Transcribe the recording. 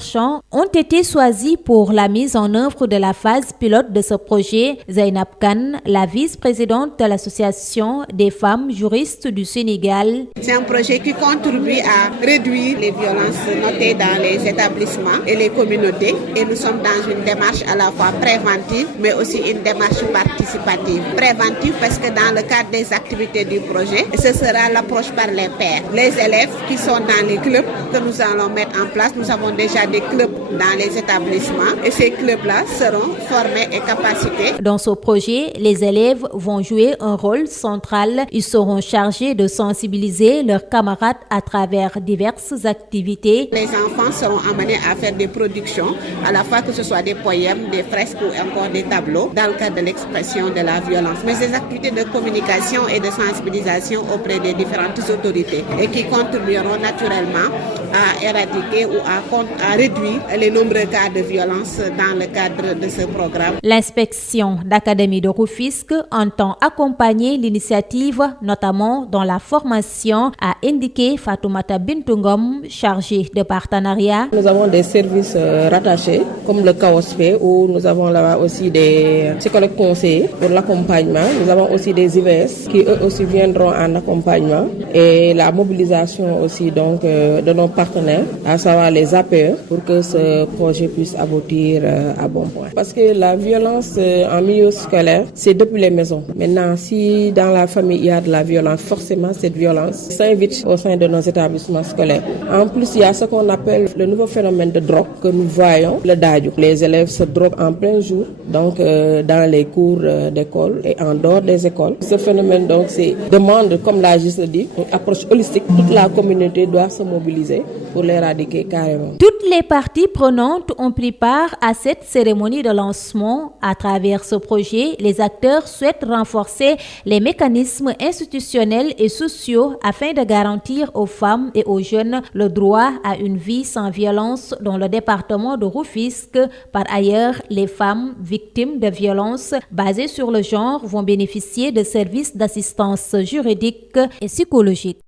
Champs ont été choisis pour la mise en œuvre de la phase pilote de ce projet. Zainab Khan, la vice-présidente de l'Association des femmes juristes du Sénégal. C'est un projet qui contribue à réduire les violences notées dans les établissements et les communautés. Et nous sommes dans une démarche à la fois préventive, mais aussi une démarche participative. Préventive parce que dans le cadre des activités du projet, ce sera l'approche par les pairs. Les élèves qui sont dans les clubs que nous allons mettre en place, nous avons déjà des clubs dans les établissements et ces clubs-là seront formés et capacités. Dans ce projet, les élèves vont jouer un rôle central. Ils seront chargés de sensibiliser leurs camarades à travers diverses activités. Les enfants seront amenés à faire des productions, à la fois que ce soit des poèmes, des fresques ou encore des tableaux, dans le cadre de l'expression de la violence. Mais des activités de communication et de sensibilisation auprès des différentes autorités et qui contribueront naturellement à éradiquer ou à réduire les nombreux cas de violence dans le cadre de ce programme. L'inspection d'Académie de Rufisque entend accompagner l'initiative, notamment dans la formation, a indiqué Fatoumata Bintungom, chargée de partenariat. Nous avons des services rattachés, comme le CAOSP, où nous avons là aussi des psychologues conseillers pour l'accompagnement. Nous avons aussi des IVS qui eux aussi viendront en accompagnement et la mobilisation aussi donc de nos partenaires, à savoir les APE, pour que ce projet puisse aboutir à bon point. Parce que la violence en milieu scolaire, c'est depuis les maisons. Maintenant, si dans la famille il y a de la violence, forcément cette violence s'invite au sein de nos établissements scolaires. En plus, il y a ce qu'on appelle le nouveau phénomène de drogue que nous voyons, le DADIO. Les élèves se droguent en plein jour, donc dans les cours d'école et en dehors des écoles. Ce phénomène donc demande, comme la justice le dit, une approche holistique. Toute la communauté doit se mobiliser pour l'éradiquer carrément. Toutes les parties prenantes ont pris part à cette cérémonie de lancement. À travers ce projet, les acteurs souhaitent renforcer les mécanismes institutionnels et sociaux afin de garantir aux femmes et aux jeunes le droit à une vie sans violence dans le département de Rufisque. Par ailleurs, les femmes victimes de violences basées sur le genre vont bénéficier de services d'assistance juridique et psychologique.